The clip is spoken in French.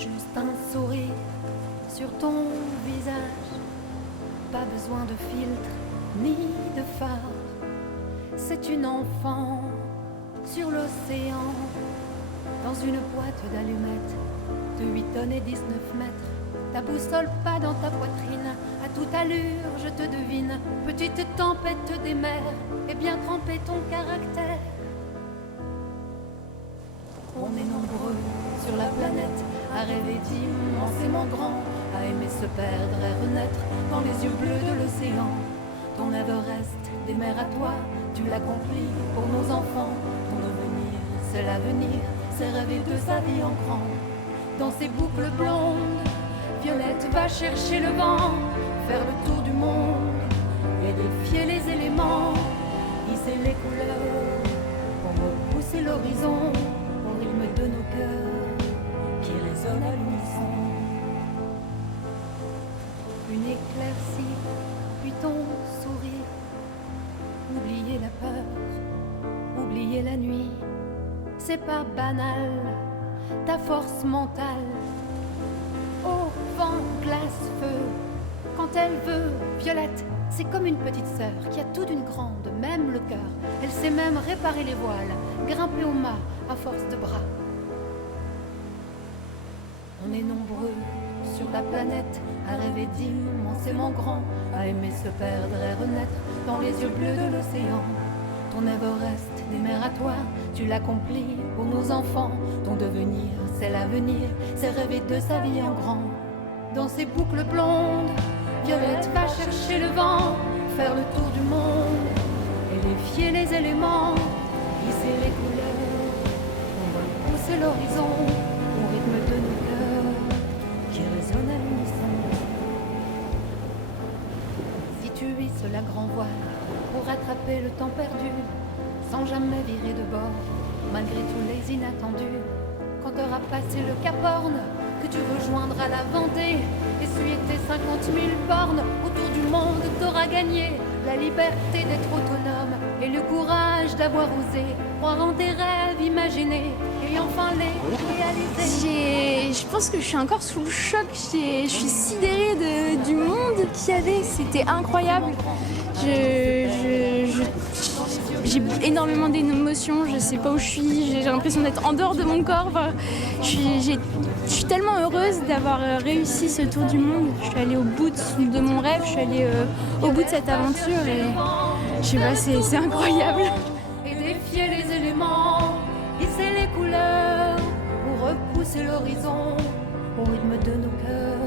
Juste un sourire sur ton visage, pas besoin de filtre ni de phare. C'est une enfant sur l'océan, dans une boîte d'allumettes de 8 tonnes et 19 mètres. Ta boussole pas dans ta poitrine, à toute allure je te devine. Petite tempête des mers, et bien trempé ton caractère. On est nombreux sur la planète à rêver d'immensément grand, à aimer se perdre et renaître dans les yeux bleus de l'océan. Ton Everest des mers à toi, tu l'accomplis pour nos enfants. Ton devenir, c'est l'avenir, c'est rêver de sa vie en grand. Dans ces boucles blondes, Violette va chercher le vent, faire le tour du monde et défier les éléments, hisser les couleurs pour repousser l'horizon, au rythme de nos cœurs qui résonnent à l'unisson. Une éclaircie, puis ton sourire. Oublier la peur, oublier la nuit, c'est pas banal, ta force mentale. Eau, vent, glace, feu, quand elle veut, Violette, c'est comme une petite sœur qui a tout d'une grande, même le cœur. Elle sait même réparer les voiles, grimper au mât à force de bras. On est nombreux sur la planète à rêver d'immensément grand, à aimer se perdre et renaître dans les yeux bleus de l'océan. Ton Everest des mers à toi, tu l'accomplis pour nos enfants. Ton devenir, c'est l'avenir, c'est rêver de sa vie en grand. Dans ces boucles blondes, Violette va chercher le vent, faire le tour du monde et défier les éléments, hisser les couleurs, on va pousser l'horizon au rythme de nos cœurs qui résonnent à l'unisson. Si tu hisses la grand voile pour rattraper le temps perdu, sans jamais virer de bord, malgré tous les inattendus, quand t'auras passé le Cap Horn, que tu rejoindras la Vendée, essuyer tes 50 000 bornes autour du monde, t'auras gagné la liberté d'être autonome et le courage d'avoir osé croire en tes rêves imaginés et enfin les réaliser. Je pense que je suis encore sous le choc, je suis sidérée du monde qu'il y avait, c'était incroyable. J'ai énormément d'émotions, je sais pas où je suis, j'ai l'impression d'être en dehors de mon corps. Enfin, je suis tellement heureuse d'avoir réussi ce tour du monde. Je suis allée au bout de mon rêve, je suis allée au bout de cette aventure et je sais pas, c'est incroyable. Et défier les éléments, hisser les couleurs pour repousser l'horizon au rythme de nos cœurs.